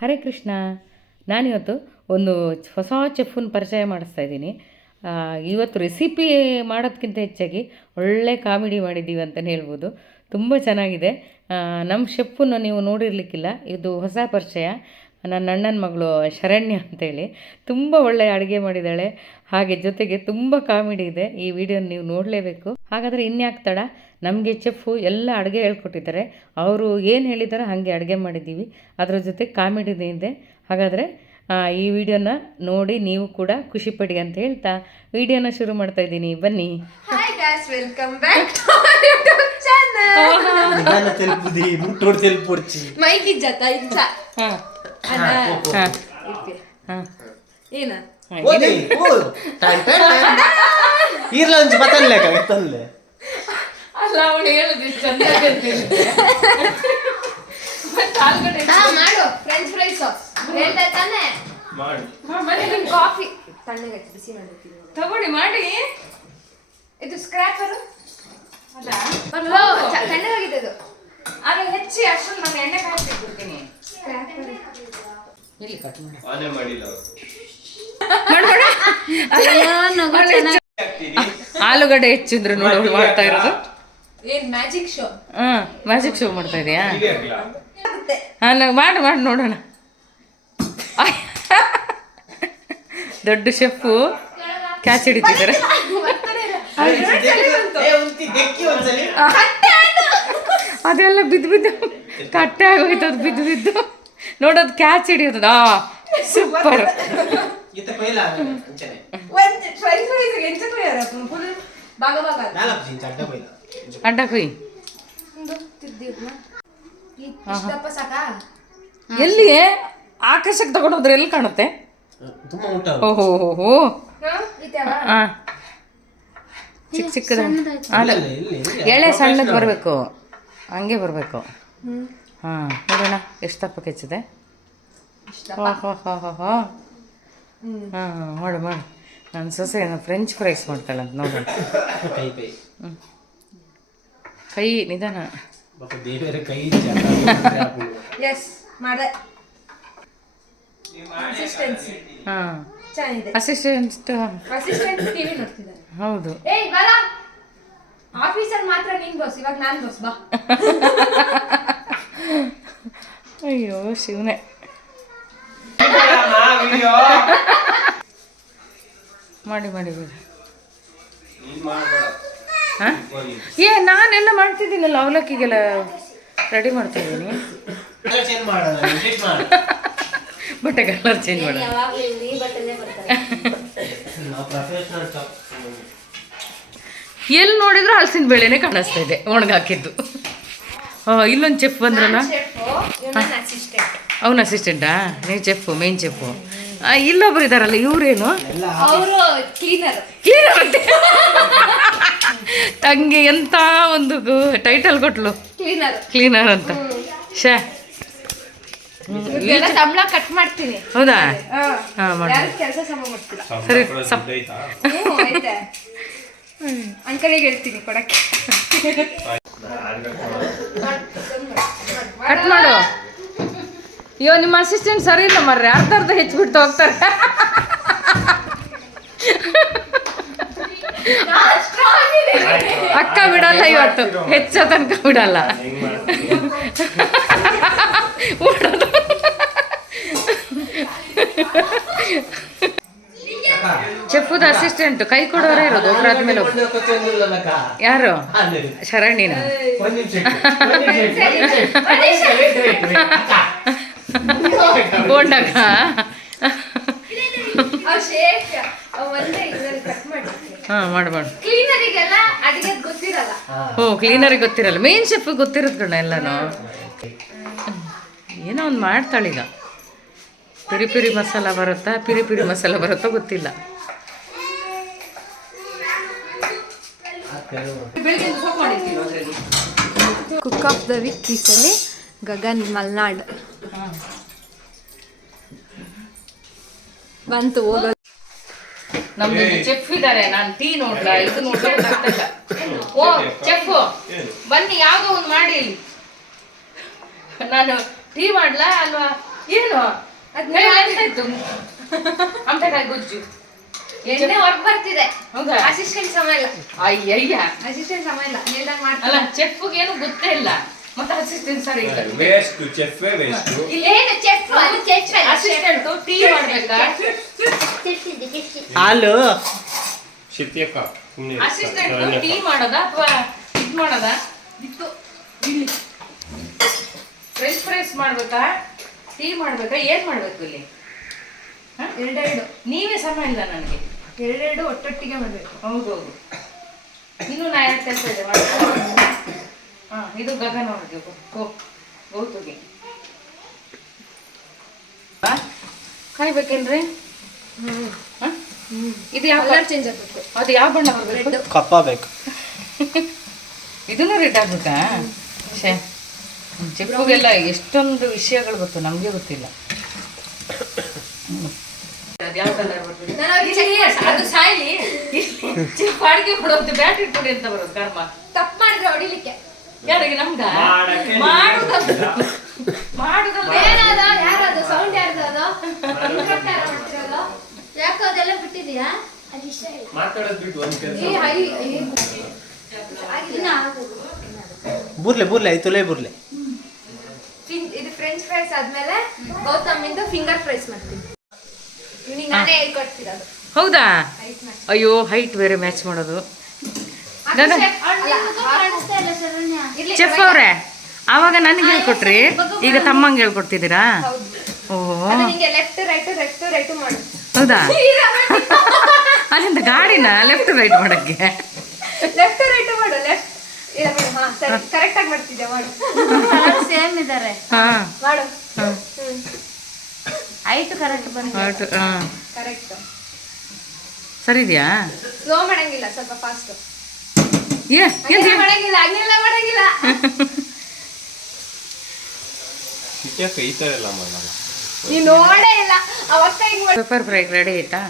ಹರೇ ಕೃಷ್ಣ. ನಾನಿವತ್ತು ಒಂದು ಹೊಸ ಚೆಫ್ನ ಪರಿಚಯ ಮಾಡಿಸ್ತಾ ಇದ್ದೀನಿ. ಇವತ್ತು ರೆಸಿಪಿ ಮಾಡೋದಕ್ಕಿಂತ ಹೆಚ್ಚಾಗಿ ಒಳ್ಳೆ ಕಾಮಿಡಿ ಮಾಡಿದ್ದೀವಿ ಅಂತಲೇ ಹೇಳ್ಬೋದು. ತುಂಬ ಚೆನ್ನಾಗಿದೆ. ನಮ್ಮ ಶೆಫನ್ನು ನೀವು ನೋಡಿರಲಿಕ್ಕಿಲ್ಲ, ಇದು ಹೊಸ ಪರಿಚಯ. ನನ್ನ ಅಣ್ಣನ ಮಗಳು ಶರಣ್ಯ ಅಂತೇಳಿ ತುಂಬ ಒಳ್ಳೆಯ ಅಡುಗೆ ಮಾಡಿದ್ದಾಳೆ. ಹಾಗೆ ಜೊತೆಗೆ ತುಂಬ ಕಾಮಿಡಿ ಇದೆ. ಈ ವಿಡಿಯೋನ ನೀವು ನೋಡಲೇಬೇಕು. ಹಾಗಾದರೆ ಇನ್ಯಾಕೆ ತಡ, ನಮಗೆ ಚೆಫು ಎಲ್ಲ ಅಡುಗೆ ಹೇಳ್ಕೊಟ್ಟಿದ್ದಾರೆ. ಅವರು ಏನು ಹೇಳಿದಾರೋ ಹಾಗೆ ಅಡುಗೆ ಮಾಡಿದ್ದೀವಿ. ಅದರ ಜೊತೆ ಕಾಮಿಡಿನೇ ಇದೆ. ಹಾಗಾದರೆ ಈ ವಿಡಿಯೋನ ನೋಡಿ ನೀವು ಕೂಡ ಖುಷಿಪಡಿ ಅಂತ ಹೇಳ್ತಾ ವಿಡಿಯೋನ ಶುರು ಮಾಡ್ತಾ ಇದ್ದೀನಿ. ಬನ್ನಿ. Hi guys, welcome back to our YouTube channel. ನಿಧಾನ ತೆಲುಪುದಿ ಮುಟ್ಟೋಡ್ ತೆಲುಪುರ್ಚಿ ಮೈಕ್ ಇಜ್ಜತ ಇಂಚ ಏನ ಓದಿ ಓ ಟೈಮ್ ಇರ್ಲಂಜ್ ಬತನ್ಲೆ ಕತ್ತನ್ಲೆ ಅಲ್ಲ ಅವಳು ಹೇಳಿದ್ರು ಚಂದಾಗತ್ತೆ ಮಾಡು ಫ್ರೆಂಚ್ ಫ್ರೈಸ್ ಹೇಳ್ತಾ ತಾನೆ ಮಾಡಿ ಮತ್ತೆ ನಿಮ್ ಕಾಫಿ ತಣ್ಣಗೆ ಬಿಸಿ ಮಾಡ್ತೀನಿ ತಗೊಳ್ಳಿ ಮಾಡಿ. ಇದು ಸ್ಕ್ರಾಪರ್ ಅಲ್ಲ ತಣ್ಣಗಾಗಿದೆ ಇದು. ಅದು ಹೆಚ್ಚಿ ಅಷ್ಟು ನಾನು ಎಣ್ಣೆ ಕಾಯಿಸ್ಬಿಡ್ತೀನಿ. ಸ್ಕ್ರಾಪರ್ ಇಲ್ಲಿ ಕಟ್ ಮಾಡಿ ಆನೆ ಮಾಡಿಲ್ಲ ಆಲೂಗಡ್ಡೆ ಹೆಚ್ಚಿದ್ರು ನೋಡಿ ಮಾಡ್ತಾ ಇರೋದು. ಏನ್ ಮ್ಯಾಜಿಕ್ ಶೋ? ಮ್ಯಾಜಿಕ್ ಶೋ ಮಾಡ್ತಾ ಇದೆಯಾ? ಮಾಡಿ ಮಾಡಿ ನೋಡೋಣ. ದೊಡ್ಡ ಶೆಫು ಕ್ಯಾಚ್ ಹಿಡಿತಿದ್ದಾರೆ. ಅದೆಲ್ಲ ಬಿದ್ದು ಬಿದ್ದು ಕಟ್ಟೆ ಆಗೋಯ್ತು. ಅದು ಬಿದ್ದು ಬಿದ್ದು ನೋಡೋದು ಕ್ಯಾಚ್ ಹಿಡಿಯೋದು. ಸೂಪರ್. ಅಡ್ಡ ಕೊಯ್. ಎಲ್ಲಿ ಆಕಾಶಕ್ಕೆ ತಗೊಂಡೋದ್ರೆ ಎಲ್ಲಿ ಕಾಣುತ್ತೆ? ಓಹೋ ಹೋ ಹಾಂ, ಚಿಕ್ಕ ಚಿಕ್ಕದ ಎಳೆ ಸಣ್ಣದು ಬರಬೇಕು, ಹಂಗೆ ಬರಬೇಕು. ಹಾಂ, ನೋಡೋಣ ಎಷ್ಟು ದಪ್ಪ ಕೆಚ್ಚಿದೆ. ಹಾಂ ಮಾಡು ಮಾಡು. ನನ್ನ ಸೊಸೆ ಫ್ರೆಂಚ್ ಫ್ರೈಸ್ ಮಾಡ್ತಾಳಂತ ನೋಡೋಣ. ಕೈ ನಿಧಾನ. ಹಾಂ, ಅಸಿಸ್ಟೆಂಟ್ ಹೌದು. ಆಫೀಸಲ್ಲಿ ಮಾತ್ರ ನೀನ್ ಬಾಸ್, ಇವಾಗ ನಾನ್ ಬಾಸ್ ಬಾ. ಅಯ್ಯೋ ಶಿವನೇ. ಮಾಡಿ ಮಾಡಿ ಬಿಡಿ. ಹಾಂ, ನಾನೆಲ್ಲ ಮಾಡ್ತಿದ್ದೀನಲ್ಲ, ಅವಲಕ್ಕಿಗೆಲ್ಲ ರೆಡಿ ಮಾಡ್ತಾ ಇದ್ದೀನಿ. ಬಟ್ಟೆ ಕಲರ್ ಚೇಂಜ್ ಮಾಡೋಣ. ಎಲ್ಲಿ ನೋಡಿದ್ರು ಹಲಸಿನ ಬೇಳೆನೇ ಕಾಣಿಸ್ತಾ ಇದೆ ಒಣಗಾಕಿದ್ದು. ಇಲ್ಲೊಂದು ಚೆಫ್ ಬಂದ್ರಲ್ಲ, ಅವನ ಅಸಿಸ್ಟೆಂಟಾ? ನೀವು ಚೆಫು, ಮೇನ್ ಚೆಫು. ಇಲ್ಲೊಬ್ರು ಇದ್ದಾರಲ್ಲ, ಇವರೇನು? ಕ್ಲೀನರ್ ಅಂತೆ. ತಂಗಿ ಎಂತ ಒಂದು ಟೈಟಲ್ ಕೊಟ್ಲು, ಕ್ಲೀನರ್ ಅಂತ. ಶೇ, ಸಂಬಳ ಕಟ್ ಮಾಡ್ತೀನಿ. ಹೌದಾ? ಹಾಂ ಮಾಡಿ. ಕೆಲಸ ಸಮ ಮಾಡ್ತೀರಾ? ಸರಿ, ಅಂಕಲಿಗೆ ಹೇಳ್ತೀನಿ ಕೊಡಕ್ಕೆ. ಕಟ್ ಮಾಡು. ಅಯ್ಯೋ, ನಿಮ್ಮ ಅಸಿಸ್ಟೆಂಟ್ ಸರಿ ಇಲ್ಲ ಮರ್ರೆ, ಅರ್ಧ ಹೆಚ್ಚಿಬಿಟ್ಟು ಹೋಗ್ತಾರೆ. ಅಕ್ಕ ಬಿಡಲ್ಲ ಇವತ್ತು, ಹೆಚ್ಚ ತನಕ ಬಿಡಲ್ಲ. ಚೆಫುದ ಅಸಿಸ್ಟೆಂಟ್ ಕೈ ಕೊಡೋರೇ ಇರೋದು ಒಬ್ಬರಾದ್ಮೇಲೆ. ಯಾರು? ಶರಣ್ಯನ. ಬೋಂಡಕ್ಕ ಹಾಂ ಮಾಡ್ಬಾರ್ದು. ಓ, ಕ್ಲೀನರಿಗೆ ಗೊತ್ತಿರಲ್ಲ, ಮೇನ್ ಶೆಫ್ ಗೊತ್ತಿರೋದು ಕಣ ಎಲ್ಲನೂ. ಏನೋ ಒಂದು ಮಾಡ್ತಾಳೀಗ. ಪಿರಿ ಪಿರಿ ಮಸಾಲ ಬರುತ್ತಾ, ಪಿರಿ ಪಿರಿ ಮಸಾಲ ಬರುತ್ತೋ ಗೊತ್ತಿಲ್ಲ. ಕುಕ್ ಆಫ್ ದ ವೀಕ್ ಈ ಸಲ ಗಗನ್ ಮಲ್ನಾಡ್ ಬಂತು. ಹೋಗೋದು ನಮ್ದು ಚೆಫ್ ಇದ್ದಾರೆ. ನಾನು ಟೀ ನೋಡ್ಲಾ, ಇದು ನೋಡ್ಲಾ ಗೊತ್ತಾಗ್ತಿಲ್ಲ. ಓ ಚೆಫ್ ಬನ್ನಿ, ಯಾವುದೋ ಒಂದು ಮಾಡಿ. ನಾನು ಟೀ ಮಾಡ್ಲಾ ಅಲ್ವಾ ಏನು ಅದ್ನ ಎಂತಾಯ್ತು ಅಂಟಕಾಯಿ ಗೊಜ್ಜು ಎಣ್ಣೆ ಹೊರಗ್ ಬರ್ತಿದೆ. ಹೌದಾ ಅಸಿಸ್ಟೆಂಟ್ ಸಮ ಇಲ್ಲ. ಅಯ್ಯಯ್ಯ ಅಸಿಸ್ಟೆಂಟ್ ಸಮ ಇಲ್ಲ. ಹೇಳ್ದಂಗ್ ಮಾಡ್ತಾನೆ. ಅಲ್ಲ ಚೆಫ್ಗೆ ಏನು ಗೊತ್ತೇ ಇಲ್ಲ ಮತ್ತೆ ಅಸಿಸ್ಟೆಂಟ್ ಸರಿ ಇಲ್ಲ ವೇಸ್ಟ್ ಚೆಫ್ ವೇಸ್ಟ್ ಏನು ಚೆಫ್ ಅದು ಚೆಫ್ ಅಸಿಸ್ಟೆಂಟ್ ಟೀ ಮಾಡ್ಬೇಕಾ ಹಾಲು ಶಿತ್ಯಕ್ಕ ಅಸಿಸ್ಟೆಂಟ್ ಟೀ ಮಾಡೋದ ಅಥವಾ ಇದು ಮಾಡೋದ ಇತ್ತು ಇಲ್ಲಿ ಫ್ರೆಂಚ್ ಫ್ರೈಸ್ ಮಾಡ್ಬೇಕಾ ಟೀ ಮಾಡ್ಬೇಕಾ ಏನ್ ಮಾಡ್ಬೇಕು ಇಲ್ಲಿ ಎರಡೆರಡು ನೀವೇ ಸಮ ಇಲ್ಲ ನನಗೆ ಎರಡೆರಡು ಒಟ್ಟೊಟ್ಟಿಗೆ ಮಾಡ್ಬೇಕು. ಹೌದೌದು ಇನ್ನು ನಾ ಎರಡು ಕೆಲಸ ಇದೆ ಹಾ ಇದು ಗಗನ ಅವ್ರಿಗೆ ಗೌತುಗೆ ಕಾಯ್ಬೇಕೇನ್ರಿ ಇದು ಯಾವ ಕಲರ್ ಚೇಂಜ್ ಆಗ್ಬೇಕು. ಅದು ಯಾವ ಬಣ್ಣ ಬರ್ಬೇಕು ಕಪ್ಪ ಬೇಕು. ಇದನ್ನು ರೆಡ್ ಆಗ್ಬೇಕಾ ಶೇ ಚೆಫ್ಗೆಲ್ಲ ಎಷ್ಟೊಂದು ವಿಷಯಗಳು ಗೊತ್ತು ನಮಗೆ ಗೊತ್ತಿಲ್ಲ ಅದು ಯಾವ ಕಲರ್ ಬರ್ತದೆ ನಾನು ಅವ್ರಿಗೆ check ಅದು ಸಾಯ್ಲಿ ಚೆಫ್ ಅಡಿಗೆ ಕೊಡುವಂತ ಬ್ಯಾಟ್ರಿ ಕೊಡಿ ಅಂತ ಬರೋದು ಕರ್ಮ ತಪ್ಪು ಮಾಡಿದ್ರೆ ಹೊಡಿಲಿಕ್ಕೆ. ಯಾರಿಗೆ ನಮ್ಗ ಮಾಡಕ್ಕೆ ಮಾಡುದಲ್ಲ ಏನದ ಯಾರದು ಸೌಂಡ್ ಯಾರ್ದು ಅದು ಇಂಟ್ರಪ್ಟ್ ಯಾರು ಮಾಡ್ತಿರೋದು? ಯಾಕೆ ಅದೆಲ್ಲ ಬಿಟ್ಟಿದ್ಯಾ? ಮಾತಾಡೋದು ಬಿಟ್ಟು ಒಂದು ಕೆಲಸ ಏ ಹೈ ಆಗಿಲ್ಲ. ಬುರ್ಲೆ ಬುರ್ಲೆ ಐತುಲೇ ಬುರ್ಲೆ. ಇದು ಫ್ರೆಂಚ್ ಫ್ರೈಸ್ ಆದ್ಮೇಲೆ ಗೌತಮಿಂದು ಫಿಂಗರ್ ಫ್ರೈಸ್ ಮಾಡ್ತೀನಿ. ನಿನಗೆ ನಾನೇ ಹೇಳ್ಕೊಡ್ತಿರೋದು. ಹೌದಾ ಅಯ್ಯೋ ಹೈಟ್ ಬೇರೆ ಮ್ಯಾಚ್ ಮಾಡೋದು ಚೆಫ್ ಅವ್ರೆ ಆವಾಗ ನನಗೆ ಹೇಳ್ಕೊಟ್ರಿ ಈಗ ತಮ್ಮಂಗೆ ಹೇಳ್ಕೊಡ್ತಿದ್ದೀರಾ ಓಹೋ ಅದು ನಿಂಗೆ ಲೆಫ್ಟ್ ರೈಟ್ ಮಾಡು. ಹೌದಾ ಅಲ್ಲಿಂದ ಗಾಡಿನ ಲೆಫ್ಟ್ ರೈಟ್ ಮಾಡಕ್ಕೆ ಲೆಫ್ಟ್ ರೈಟ್ ಮಾಡು. ಲೆಫ್ಟ್ ಇಲ್ಲ ಬಿಡು. ಹಾ ಸರಿ ಕರೆಕ್ಟ್ ಆಗಿ ಮಾಡ್ತಿದ್ದೆ ಮಾಡು. ಸೇಮ್ ಇದಾರೆ ಹಾ ಮಾಡು. ಹೈಟ್ ಕರೆಕ್ಟ್ ಬಂತು ಕರೆಕ್ಟ್. ಸರಿ ಇದೆಯಾ ಸ್ಲೋ ಮಾಡಂಗಿಲ್ಲ, ಸ್ವಲ್ಪ ಫಾಸ್ಟ್. ಏ ಮಾಡಂಗಿಲ್ಲ, ಹಂಗೆಲ್ಲ ಮಾಡಂಗಿಲ್ಲ. ಶಿತ್ಯಕ್ಕ ಈ ಥರ ಎಲ್ಲ ಮಾಡಲ್ಲ. ನೀನ್ ನೋಡೇ ಇಲ್ಲ ಅವತ್ತ ಹಿಂಗ್ ಮಾಡಿ. ಪೆಪ್ಪರ್ ಫ್ರೈ ರೆಡಿ ಆಯ್ತಾ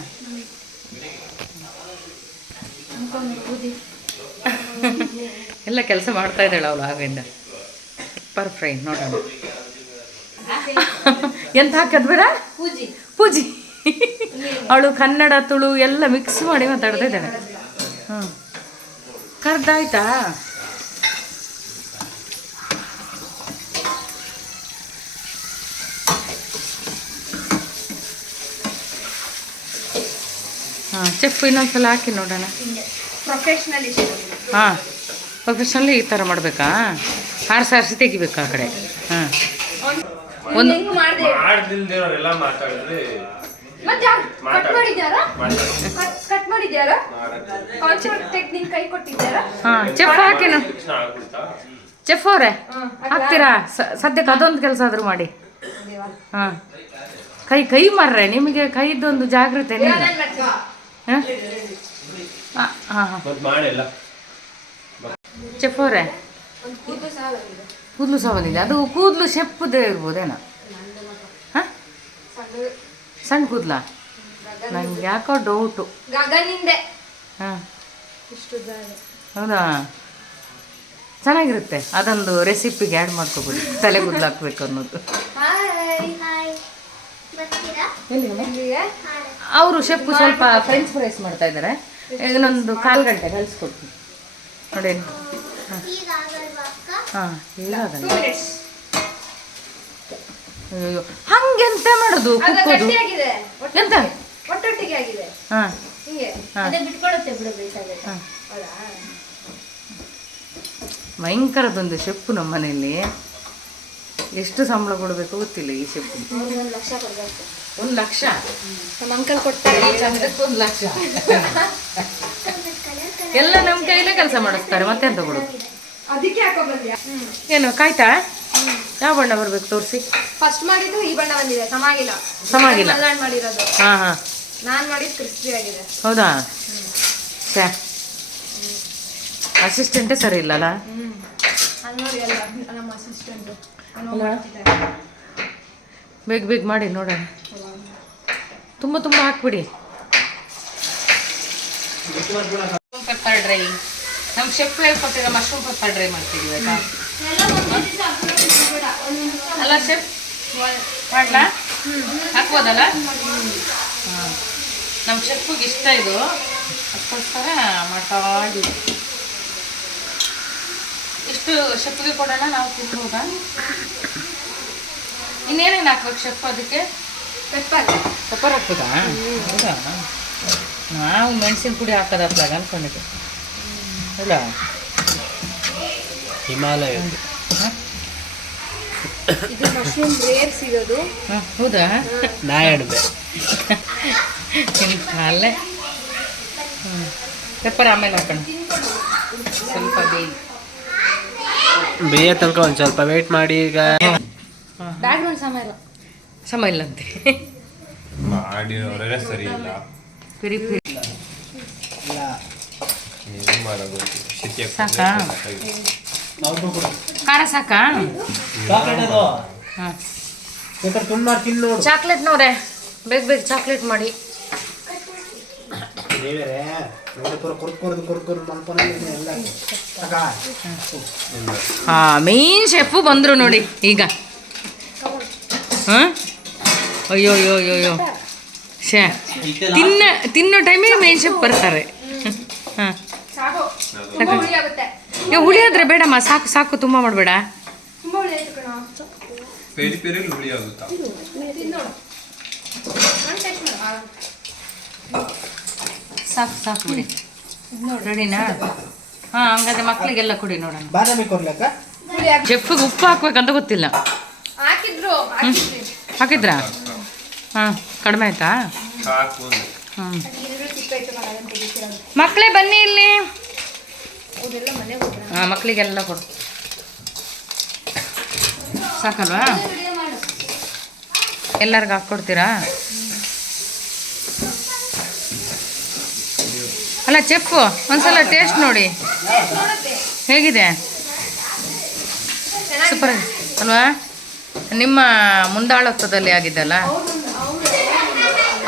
ಎಲ್ಲ ಕೆಲಸ ಮಾಡ್ತಾ ಇದ್ದಾಳೆ ಅವಳು ಆಗಿಂದ ಪೆಪ್ಪರ್ ಫ್ರೈ ನೋಡೋಣ ಎಂತ ಹಾಕದ್ ಬೇಡ ಪೂಜಿ ಅವಳು ಕನ್ನಡ ತುಳು ಎಲ್ಲ ಮಿಕ್ಸ್ ಮಾಡಿ ಮಾತಾಡ್ತಾ ಇದ್ದಾಳೆ ಹ್ಞೂ ಕರ್ದಾಯ್ತಾ ಹಾಂ ಚೆಫ್ ಇನ್ನೊಂದ್ಸಲ ಹಾಕಿ ನೋಡೋಣ ಪ್ರೊಫೆಷನಲ್ ಹಾಂ ಪ್ರೊಫೆಷನಲಿ ಈ ಥರ ಮಾಡಬೇಕಾ ಸಾರಿಸಿ ತೆಗಿಬೇಕಾ ಆ ಕಡೆ ಹಾಂ ಒಂದು ಹೆಂಗ್ ಮಾಡ್ದೆ ಮಾಡ್ದಿಲ್ದಿರೋರೆಲ್ಲ ಮಾತಾಡಿದ್ರೆ ಮತ್ತೆ ಕಟ್ ಮಾಡಿದ್ಯಾರಾ? ಕಟ್ ಮಾಡಿದ್ಯಾರಾ? ಕಾನ್ಸರ್ಟ್ ಟೆಕ್ನಿಕ್ ಕೈ ಕೊಟ್ಟಿದ್ಯಾರಾ? ಹಾಂ ಚೆಫ್ ಹಾಕಿನು ತಕ್ಷಣ ಆಗ್ಬಿಡ್ತಾ ಚೆಫ್ ಅವರೇ ಹಾಕ್ತೀರಾ ಸದ್ಯಕ್ಕೆ ಅದೊಂದು ಕೆಲಸ ಆದರೂ ಮಾಡಿ ಹಾಂ ಕೈ ಮಾರ್ರೆ ನಿಮಗೆ ಕೈದೊಂದು ಜಾಗೃತೆ ಇಲ್ಲ ನಾನ್ ಮಾಡ್ತೀನಿ. ಹಾಂ ಹಾಂ ಹಾಂ ಮತ್ತೆ ಮಾಡಿಲ್ಲ. ಚೆಫ್ ಅವರೇ ಒಂದು ಕೂದಲು ಸಾಲಾಗಿದೆ. ಕೂದಲು ಸಹ ಬಂದಿದೆ ಅದು ಕೂದಲು ಶೆಪ್ಪದೇ ಇರ್ಬೋದೇನೋ ಹಾಂ ಸಣ್ಣ ಕೂದಲ ನಂಗೆ ಯಾಕೋ ಡೌಟು ಗಗನಿಂದೆ ಹಾಂ ಇಷ್ಟು ಉದ್ದ ಇದೆ. ಹೌದಾ ಚೆನ್ನಾಗಿರುತ್ತೆ ಅದೊಂದು ರೆಸಿಪಿಗೆ ಆ್ಯಡ್ ಮಾಡ್ಕೊಬಿಡಿ ತಲೆ ಕೂದಲು ಹಾಕ್ಬೇಕು ಅನ್ನೋದು ಹಾಯ್ ಇಲ್ಲಿಗೆ ಅವರು ಶೆಫ್ ಸ್ವಲ್ಪ ಫ್ರೆಂಚ್ ಫ್ರೈಸ್ ಮಾಡ್ತಾ ಇದ್ದಾರೆ ಇನ್ನೊಂದು 1/4 ಗಂಟೆ ಕಲಿಸ್ಕೊಡ್ತೀನಿ ನೋಡಿ ಹಾಂ ಹಾಂ ಈಗ 2 minutes. ಅಯ್ಯೋ ಹಂಗೆಂತ ಮಾಡೋದು ಅದು ಕುಕ್ಕೋದು ಗಟ್ಟಿಯಾಗಿದೆ. ಎಂತ ಒಟ್ಟೊಟ್ಟಿಗೆ ಆಗಿದೆ. ಹಾಂ ಹಿಂಗೆ ಹಾಂ ಅದೇ ಬಿಟ್ಕೊಡುತ್ತೆ ಬಿಡು ಬೇಕಾದ್ರೆ ಹಾಂ ಹೌದಾ? ಭಯಂಕರದೊಂದು ಶೆಫ್ ನಮ್ಮ ಮನೆಯಲ್ಲಿ ಎಷ್ಟು ಸಂಬಳ ಕೊಡಬೇಕು ಗೊತ್ತಿಲ್ಲ ಈ ಶೆಫ್ ಅವ್ರಿಗೆ 1 ಲಕ್ಷ ಕೊಡ್ಬೇಕು 1 ಲಕ್ಷ ನಮ್ಮ ಅಂಕಲ್ ಕೊಡ್ತಾರೆ. ಈ ಚಂದ್ರಕ್ಕೆ 1 ಲಕ್ಷ ಎಲ್ಲ ನಮ್ಮ ಕೈಲೇ ಕೆಲಸ ಮಾಡಿಸ್ತಾರೆ ಮತ್ತೆಂತ ಕೊಡೋದು ಅದಕ್ಕೆ ಹಾಕೋ ಬಂದ್ಯಾ? ಏನು ಕಾಯ್ತಾ ಯಾವ ಬಣ್ಣ ಬರ್ಬೇಕು ತೋರಿಸಿ ಫಸ್ಟ್ ಮಾಡಿದ್ದು ಈ ಬಣ್ಣ ಬಂದಿದೆ. ಸಮಾಗಿಲ್ಲ. ಸಮಾಗಿಲ್ಲ. ಮಲ್ನಾಡ್ ಮಾಡಿರೋದು. ಹಾಂ ಹಾಂ ನಾನ್ ಮಾಡಿದ್ದು ಕ್ರಿಸ್ಪಿ ಆಗಿದೆ. ಹೌದಾ ಛೇ ಅಸಿಸ್ಟೆಂಟೇ ಸರಿ ಇಲ್ಲಲ್ಲ ಅಲ್ಲಿ ನೋಡಿ ಅಲ್ಲ ನಮ್ಮ ಅಸಿಸ್ಟೆಂಟ್ ಬೇಗ ಬೇಗ ಮಾಡಿ ನೋಡೋಣ ತುಂಬ ತುಂಬ ಹಾಕ್ಬಿಡಿ ಪೆಪ್ಪರ್ ಡ್ರೈ ನಮ್ಮ ಶೆಫ್ ಹೇಳ್ಕೊಟ್ಟಿರೋ ಮಶ್ರೂಮ್ ಪೆಪ್ಪರ್ ಡ್ರೈ ಮಾಡ್ತಿದ್ದೀವಿ ಆಯ್ತಾ ಅಲ್ಲ ಶೆಫ್ ಮಾಡ್ಲಾ ಹಾಕ್ಬೋದಲ್ಲ? ಹಾಂ, ನಮ್ಮ ಶೆಫ್ಗೆ ಇಷ್ಟ ಇದು, ಅದಕ್ಕೋಸ್ಕರ ಮಾಡ್ತಾ ಇದ್ದೀವಿ. ಇಷ್ಟು ಶೆಫ್ಗೆ ಕೊಡೋಣ, ನಾವು ತಿನ್ಬೋದಾ? ಇನ್ನೇನೇನು ಹಾಕ್ಬೇಕು ಶೆಫ್ ಅದಕ್ಕೆ? ಪೆಪ್ಪರ್ ಹಾಕ್ಬೋದಾ? ಹೌದಾ? ನಾವು ಮೆಣಸಿನ ಪುಡಿ ಹಾಕೋದು ಹಾಕ್ಲಾಗ ಅಂದ್ಕೊಂಡಿದ್ದೆ. ಇಲ್ಲ ಹಿಮಾಲಯ ಇದು ಮಶ್ರೂಮ್ ರೇರ್ ಸಿಗೋದು. ಹಾಂ, ಹೌದಾ? ನಾ ಎಡ್ಬೆ ಅಲ್ಲೇ ಪೆಪ್ಪರ್ ಆಮೇಲೆ ಹಾಕೋಣ, ಸ್ವಲ್ಪ ಬೇಯ ತನಕ ಒಂದು ಸ್ವಲ್ಪ ವೇಟ್ ಮಾಡಿ. ಈಗ ಬ್ಯಾಕ್ಗ್ರೌಂಡ್ ಸಮ ಇಲ್ಲಂತೆ. ಮಾಡಿರೋರೇ ಸರಿ ಇಲ್ಲ. ಪಿರಿ ಪಿರಿ ಏನು ಮಾಡೋದು? ಸಾಕಾ? ಖಾರ ಸಾಕಾ? ಹಾಂ, ತುಂಬ ತಿನ್ನೋಡು ಚಾಕ್ಲೇಟ್ನವ್ರೆ ಬೇಗ ಬೇಗ ಚಾಕ್ಲೇಟ್ ಮಾಡಿ. ಹಾಂ, ಮೇನ್ ಶೆಫು ಬಂದರು ನೋಡಿ ಈಗ. ಹಾಂ, ಅಯ್ಯೋ ಅಯ್ಯೋ ಅಯ್ಯೋ ಅಯ್ಯೋ ಶೇ, ತಿನ್ನೋ ಟೈಮಿಗೆ ಮೇನ್ ಶೆಫ್ ಬರ್ತಾರೆ. ಹಾಂ, ಸಾಕು, ತುಂಬಾ ಹುಳಿ ಆಗುತ್ತೆ. ಹುಳಿ ಆದ್ರೆ ಬೇಡಮ್ಮ, ಸಾಕು ಸಾಕು, ತುಂಬ ಮಾಡಬೇಡ. ತುಂಬಾ ಹುಳಿ ಆಯ್ತು ಕಣ. ಪೇರಿ ಪೇರಿಲಿ ಹುಳಿ ಆಗುತ್ತಾ? ತಿನ್ನೋಡು, ನಾನು ಟೇಸ್ಟ್ ಮಾಡು. ಸಾಕು ಸಾಕು ಬಿಡಿ. ರೆಡಿನಾ? ಹಾಂ, ಹಂಗಾದ್ರೆ ಮಕ್ಕಳಿಗೆಲ್ಲ ಕೊಡಿ ನೋಡೋಣ. ಬಾದಾಮಿ ಕೊಡ್ಲಕ್ಕ? ಹುಳಿ ಆಗಿ ಶೆಫ್ಗೆ ಉಪ್ಪು ಹಾಕ್ಬೇಕಂತ ಗೊತ್ತಿಲ್ಲ. ಹಾಕಿದ್ರು ಹಾಕಿದ್ರಿ. ಹಾಕಿದ್ರಾ? ಹಾಂ, ಕಡಿಮೆ ಆಯ್ತಾ? ಸಾಕು ಒಂದು. ಹ್ಞೂ, ಈರುಳ್ಳಿ ಸಿಪ್ಪೆ ಐತೆ ಮಗ, ಅದನ್ನ ತೆಗಿಸಿರೋದು. ಮಕ್ಕಳೇ ಬನ್ನಿ ಇಲ್ಲಿ. ಅದೆಲ್ಲ ಮನೆಗೆ ಹೋಗ್ಬಿಡ. ಹಾಂ, ಮಕ್ಕಳಿಗೆಲ್ಲ ಕೊಡು. ಸಾಕಲ್ವಾ? ಎಲ್ಲರಿಗೂ ಹಾಕ್ಕೊಡ್ತೀರಾ? ಅಲ್ಲ ಚೆಫು, ಒಂದ್ಸಲ ಟೇಸ್ಟ್ ನೋಡಿ ಹೇಗಿದೆ. ಸೂಪರ್ ಅಲ್ವಾ? ನಿಮ್ಮ ಮುಂದಾಳತ್ವದಲ್ಲಿ ಆಗಿದ್ದಲ್ಲ,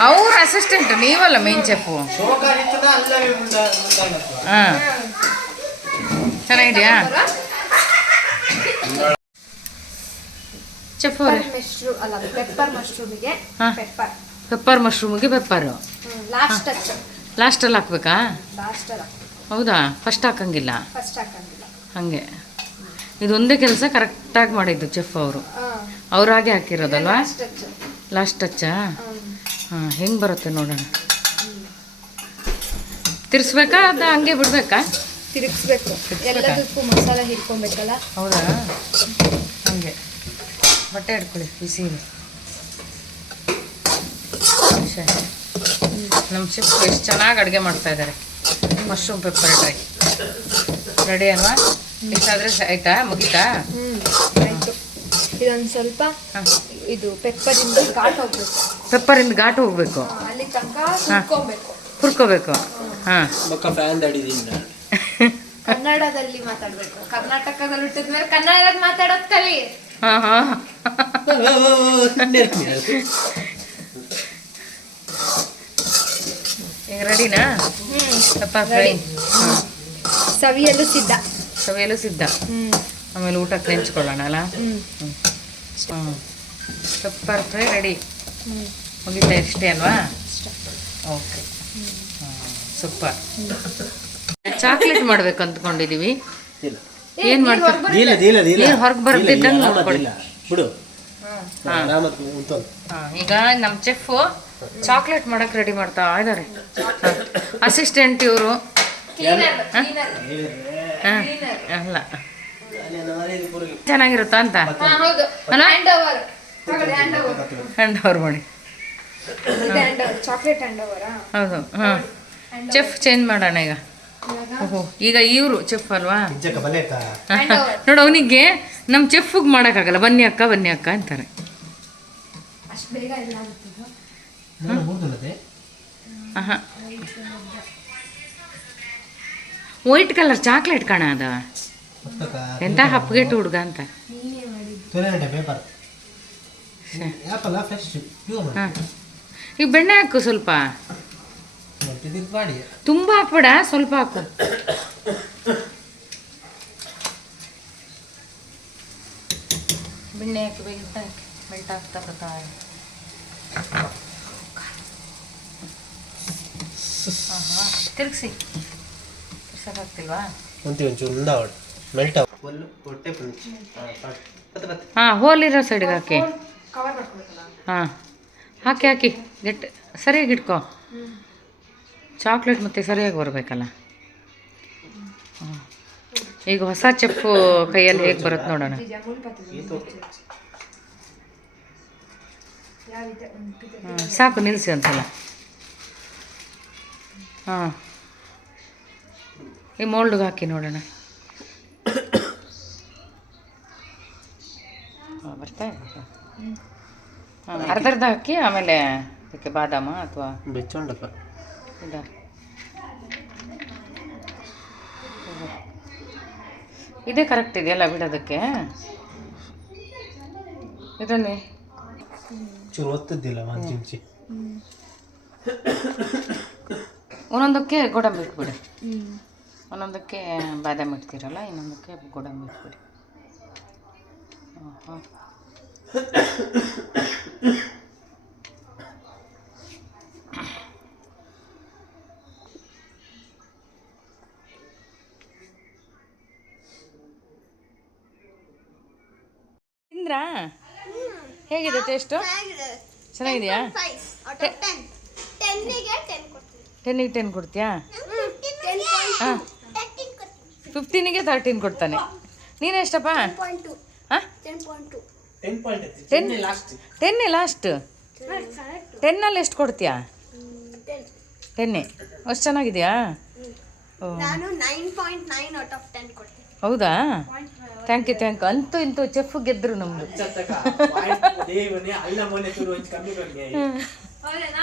ಅವ್ರ ಅಸಿಸ್ಟೆಂಟ್ ನೀವಲ್ಲ ಮೇನ್ ಚೆಫು. ಹಾಂ, ಚೆನ್ನಾಗಿದೆಯಾ ಚೆಫ್ ಅವರೇ? ಮಶ್ರೂಮ್ ಅಲ್ಲ, ಪೆಪ್ಪರ್ ಮಶ್ರೂಮಿಗೆ ಹಾಂ, ಪೆಪ್ಪರ್. ಪೆಪ್ಪರ್ ಮಶ್ರೂಮಿಗೆ ಪೆಪ್ಪರು ಲಾಸ್ಟ್ ಟಚ್. ಲಾಸ್ಟಲ್ಲಿ ಹಾಕ್ಬೇಕಾ? ಲಾಸ್ಟಲ್ಲ, ಹೌದಾ? ಫಸ್ಟ್ ಹಾಕಂಗಿಲ್ಲ? ಫಸ್ಟ್ ಹಾಕಂಗಿಲ್ಲ. ಹಾಗೆ ಇದೊಂದೇ ಕೆಲಸ ಕರೆಕ್ಟಾಗಿ ಮಾಡಿದ್ದು ಚೆಫ್ ಅವರು. ಅವರಾಗೆ ಹಾಕಿರೋದಲ್ವಾ? Last touch. ಲಾಸ್ಟ್ ಟಚ್ಚಾ? ಹಾಂ, ಹೆಂಗೆ ಬರುತ್ತೆ ನೋಡೋಣ. ತಿರ್ಸ್ಬೇಕಾ ಅದು ಹಂಗೆ ಬಿಡ್ಬೇಕಾ? ತಿರುಗಿಸ್ಬೇಕು, ಎಲ್ಲದಕ್ಕೂ ಮಸಾಲ ಹಿಡ್ಕೊಬೇಕಲ್ಲ. ಹೌದಾ? ಹಂಗೆ ಬಟ್ಟೆ ಹಿಡ್ಕೊಳ್ಳಿ, ಬಿಸಿ ಇದೆ. ನಮ್ಮ ಚೆಫ್ ಎಷ್ಟು ಚೆನ್ನಾಗಿ ಅಡುಗೆ ಮಾಡ್ತಾ ಇದ್ದಾರೆ. ಮಶ್ರೂಮ್ ಪೆಪ್ಪರ್ ಡ್ರೈ ರೆಡಿ ಅಲ್ವಾ? ಇಷ್ಟಾದರೆ ಆಯ್ತಾ? ಮುಗಿತಾ? ಆಯ್ತು. ಇದೊಂದು ಸ್ವಲ್ಪ ಹಾಂ, ಇದು ಪೆಪ್ಪರಿಂದ ಘಾಟ್ ಹೋಗ್ಬೇಕು. ಪೆಪ್ಪರಿಂದ ಘಾಟು ಹೋಗ್ಬೇಕು, ಅಲ್ಲಿ ತನಕ ಹುರ್ಕೊಬೇಕು. ಹುರ್ಕೋಬೇಕು. ಹಾಂ, ಫ್ಯಾನ್ ಅಡಿದಿಂದ ಕನ್ನಡದಲ್ಲಿ ಮಾತಾಡ್ಬೇಕು. ಕರ್ನಾಟಕದಲ್ಲಿ ಹುಟ್ಟಿದ್ಮೇಲೆ ಕನ್ನಡದಲ್ಲಿ ಮಾತಾಡೋದು ಕಲಿ. ಹಾಂ ಹಾಂ. ಈಗ ರೆಡಿನಾ? ಪೆಪ್ಪರ್ ಫ್ರೈ ಸವಿಯಲು ಸಿದ್ಧ. ಸವಿಯಲು ಸಿದ್ಧ. ಆಮೇಲೆ ಊಟಕ್ಕೆ ನೆಂಚ್ಕೊಳ್ಳೋಣ ಅಲ್ಲ? ಹ್ಞೂ, ಪೆಪ್ಪರ್ ಫ್ರೈ ರೆಡಿ. ಮುಗಿತಾ ಇಷ್ಟೇ ಅಲ್ವಾ? Okay, super. ಚಾಕ್ಲೇಟ್ ಮಾಡ್ಬೇಕು ಅಂದ್ಕೊಂಡಿದ್ದೀವಿ. ಏನು ಮಾಡ್ತೀವಿ? ನೀರು ಹೊರಗೆ ಬರ್ತಿದ್ದಂಗೆ ನೋಡ್ಕೊಳ್ಳಿ. ಬಿಡು. ಹಾಂ, ಈಗ ನಮ್ಮ ಚೆಫು ಚಾಕ್ಲೇಟ್ ಮಾಡಕ್ಕೆ ರೆಡಿ ಮಾಡ್ತಾ ಇದ್ದಾರೆ. ಅಸಿಸ್ಟೆಂಟ್ ಇವರು. ಹಾಂ, ಅಲ್ಲ ಚೆನ್ನಾಗಿರುತ್ತಾ ಅಂತ ಹೌದು. ಅಲ್ಲ? ಹ್ಯಾಂಡ್ ಓವರ್ ಮಾಡಿ. ಚಾಕ್ಲೇಟ್ ಹ್ಯಾಂಡ್ ಓವರಾ? ಹೌದು. ಹಾಂ, ಚೆಫ್ ಚೇಂಜ್ ಮಾಡೋಣ ಈಗ. ಓಹೋ, ಈಗ ಇವರು ಚೆಫ್ ಅಲ್ವಾ? ನೋಡು, ಅವನಿಗೆ ನಮ್ಮ ಚೆಫ್ಗೆ ಮಾಡೋಕ್ಕಾಗಲ್ಲ. ಬನ್ನಿ ಅಕ್ಕ ಬನ್ನಿ ಅಕ್ಕ ಅಂತಾರೆ. ಅಷ್ಟು ಬೇಗ ಎಲ್ಲ ಆಗುತ್ತದ? ಹಾಂ, ವೈಟ್ ಕಲರ್ ಚಾಕ್ಲೇಟ್ ಕಾಣ ಅದ. ಎಂಥ ಹಪ್ಗೆಟ್ಟು ಹುಡುಗ ಅಂತ. ಹಾಂ, ಈಗ ಬೆಣ್ಣೆ ಹಾಕು ಸ್ವಲ್ಪ. ತುಂಬ ಹಾಕ್ಬೇಡ, ಸ್ವಲ್ಪ ಹಾಕು. ಬೆಣ್ಣೆ ಹಾಕಿ ಬೇಗ ಹಾಕಿ. ಮೆಲ್ಟ್ ಆಗ್ತಾ ಬರ್ತಾ ಇದೆ. ತಿರುಗಿಸಿ ತಿರ್ಸೋಕ್ಕಾಗ್ತಿಲ್ವಾ? ಒಂಚೂರು ಉಂಡಾವಡು ಮೆಲ್ಟ್ ಹೊಟ್ಟೆ ಹಾಂ, ಹೋಲಿರೋ ಸೈಡಿಗೆ ಹಾಕಿ. ಕವರ್ ಮಾಡ್ಕೊಬೇಕಲ್ಲ. ಹಾಂ, ಹಾಕಿ ಗಟ್ಟಿ ಸರಿಯಾಗಿ ಇಟ್ಕೋ. ಚಾಕ್ಲೇಟ್ ಮತ್ತು ಸರಿಯಾಗಿ ಬರಬೇಕಲ್ಲ. ಈಗ ಹೊಸ ಚೆಪ್ಪು ಕೈಯಲ್ಲಿ ಹೇಗೆ ಬರುತ್ತೆ ನೋಡೋಣ. ಸಾಕು, ನಿಲ್ಲಿಸಿ ಒಂದ್ಸಲ. ಹಾಂ, ಈ ಮೋಲ್ಡ್ಗೆ ಹಾಕಿ ನೋಡೋಣ. ಬರ್ತಾ ಇದೆ. ಹಾಂ, ಅರ್ಧ ಹಾಕಿ ಆಮೇಲೆ ಅದಕ್ಕೆ ಬಾದಾಮ ಅಥವಾ ಬೆಚ್ಚೊಂಡಪ್ಪ ಇದ ಇದೇ ಕರೆಕ್ಟ್ ಇದೆಯಲ್ಲ ಬಿಡೋದಕ್ಕೆ. ಇದನ್ನೇ ಚೂರು ಒತ್ತದ್ದಿಲ್ಲ ಒಂದು ಇಂಚಿ. ಒಂದೊಂದಕ್ಕೆ ಗೋಡಂಬಿ ಇಟ್ಬಿಡಿ. ಒಂದೊಂದಕ್ಕೆ ಬಾದಾಮಿ ಇಡ್ತೀರಲ್ಲ, ಇನ್ನೊಂದಕ್ಕೆ ಗೋಡಂಬಿ ಇಟ್ಬಿಡಿ. ಹಾಂ, ತಿಂದ್ರಾ? ಹೇಗಿದೆ ಟೇಸ್ಟು? ಚೆನ್ನಾಗಿದೆಯಾ? 10ಗೆ 10 ಕೊಡ್ತೀಯಾ? ಹಾಂ, 15ಗೆ 13 ಕೊಡ್ತಾನೆ. ನೀನೆಷ್ಟಪ್ಪ? ಹಾಂ, 10 ಲಾಸ್ಟ್. 10ನಲ್ಲಿ ಎಷ್ಟು ಕೊಡ್ತೀಯಾ? 10 ಅಷ್ಟು ಚೆನ್ನಾಗಿದೆಯಾ? ನಾನು 9.9 ಔಟ್ ಆಫ್ 10 ಕೊಡ್ತೀನಿ. ಹೌದಾ? Thank you. ಅಂತೂ ಇಂತೂ ಚೆಫ್ ಗೆದ್ರು ನಮ್ಮದು.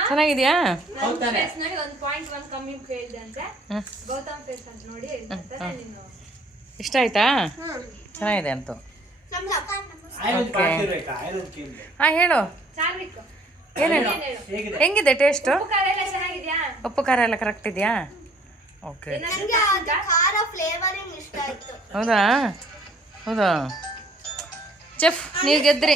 ಚೆನ್ನಾಗಿದೆಯಾ? ನೋಡಿ 1.1 ಕಮ್ಮಿ ಕೇಳಿದೆ ಅಂತ ಗೌತಮ್ ಫೇಸ್ ಅಂತ ನೋಡಿ ಇಷ್ಟ ಆಯ್ತಾ? ಚೆನ್ನಾಗಿದೆ ಅಂತೂ. ಹಾಂ, ಹೇಳು. ಏನು ಹೇಳು? ಹೆಂಗಿದೆ ಟೇಸ್ಟು? ಚೆನ್ನಾಗಿದ್ಯಾ? ಉಪ್ಪು ಖಾರ ಎಲ್ಲ ಕರೆಕ್ಟ್ ಇದೆಯಾ? ಓಕೆ. ಹೌದಾ? ಚೆಫ್, ನೀವು ಗೆದ್ರಿ.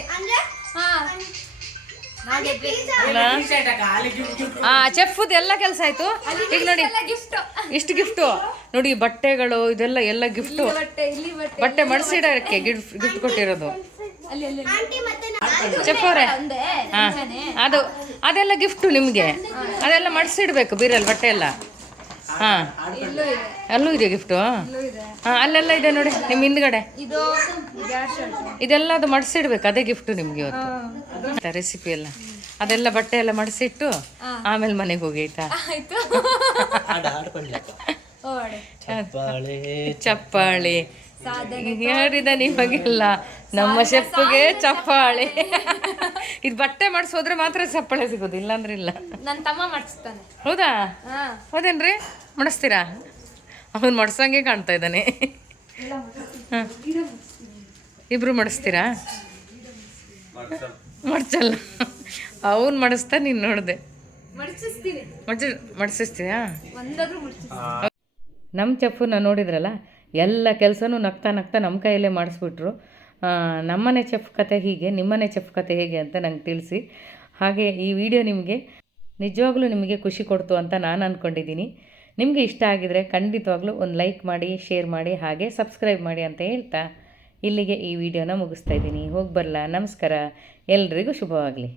ಚೆಫ್ದು ಎಲ್ಲ ಕೆಲಸ ಆಯ್ತು. ಈಗ ನೋಡಿ ಇಷ್ಟು ಗಿಫ್ಟು ನೋಡಿ, ಬಟ್ಟೆಗಳು ಇದೆಲ್ಲ ಎಲ್ಲ ಗಿಫ್ಟು. ಬಟ್ಟೆ ಮಡಿಸಿಡೋಕ್ಕೆ ಗಿಫ್ಟ್ ಕೊಟ್ಟಿರೋದು ಚೆಫ್ ಅವರೇ. ಹಾಂ, ಅದೆಲ್ಲ ಗಿಫ್ಟು ನಿಮಗೆ. ಅದೆಲ್ಲ ಮಡಿಸಿಡ್ಬೇಕು ಬೀರಲ್ಲಿ ಬಟ್ಟೆ ಎಲ್ಲ. ಹಾಂ, ಅಲ್ಲೂ ಇದೆ ಗಿಫ್ಟು. ಹಾಂ, ಅಲ್ಲೆಲ್ಲ ಇದೆ ನೋಡಿ ನಿಮ್ಮ ಹಿಂದ್ಗಡೆ. ಇದೆಲ್ಲ ಅದು ಮಡಿಸಿಡ್ಬೇಕು, ಅದೇ ಗಿಫ್ಟು ನಿಮಗೆ ಇವತ್ತು. ರೆಸಿಪಿ ಎಲ್ಲ ಅದೆಲ್ಲ ಬಟ್ಟೆ ಎಲ್ಲ ಮಡಿಸಿಟ್ಟು ಆಮೇಲೆ ಮನೆಗೆ ಹೋಗಿ ಆಯ್ತಾ? ಚಪ್ಪಾಳೆ ಯಾರಿದ ನಿಮಗೆಲ್ಲ? ನಮ್ಮ ಶೆಫ್ಗೆ ಚಪ್ಪಾಳೆ. ಇದು ಬಟ್ಟೆ ಮಾಡಿಸೋದ್ರೆ ಮಾತ್ರ ಚಪ್ಪಾಳೆ ಸಿಗೋದು, ಇಲ್ಲಾಂದ್ರೆ ಇಲ್ಲ. ನನ್ನ ತಮ್ಮ ಮಾಡಿಸ್ತಾನೆ. ಹೌದಾ? ಹೌದೇನ್ರಿ? ಮಾಡಿಸ್ತೀರಾ? ಅವನು ಮಾಡಿಸಂಗೆ ಕಾಣ್ತಾ ಇದ್ದಾನೆ. ಹಾಂ, ಇಬ್ರು ಮಾಡಿಸ್ತೀರಾ? ಮಡ್ಚಲ್ಲ, ಅವನು ಮಾಡಿಸ್ತಾ ನೀನು ನೋಡಿದೆ. ಮಡಿಸ್ತೀಯಾ? ನಮ್ಮ ಚೆಫನ್ನ ನೋಡಿದ್ರಲ್ಲ, ಎಲ್ಲ ಕೆಲಸನೂ ನಗ್ತಾ ನಮ್ಮ ಕೈಯಲ್ಲೇ ಮಾಡಿಸ್ಬಿಟ್ರು. ನಮ್ಮನೆ ಚೆಫ್ ಕತೆ ಹೀಗೆ, ನಿಮ್ಮನೆ ಚೆಫ್ ಕತೆ ಹೇಗೆ ಅಂತ ನಂಗೆ ತಿಳಿಸಿ. ಹಾಗೆ ಈ ವಿಡಿಯೋ ನಿಮಗೆ ನಿಜವಾಗ್ಲೂ ನಿಮಗೆ ಖುಷಿ ಕೊಡ್ತು ಅಂತ ನಾನು ಅಂದ್ಕೊಂಡಿದ್ದೀನಿ. ನಿಮಗೆ ಇಷ್ಟ ಆಗಿದರೆ ಖಂಡಿತವಾಗ್ಲೂ ಒಂದು ಲೈಕ್ ಮಾಡಿ, ಶೇರ್ ಮಾಡಿ, ಹಾಗೆ ಸಬ್ಸ್ಕ್ರೈಬ್ ಮಾಡಿ ಅಂತ ಹೇಳ್ತಾ ಇಲ್ಲಿಗೆ ಈ ವಿಡಿಯೋನ ಮುಗಿಸ್ತಾ ಇದ್ದೀನಿ. ಹೋಗಿ ಬರಲಾ? ನಮಸ್ಕಾರ, ಎಲ್ರಿಗೂ ಶುಭವಾಗಲಿ.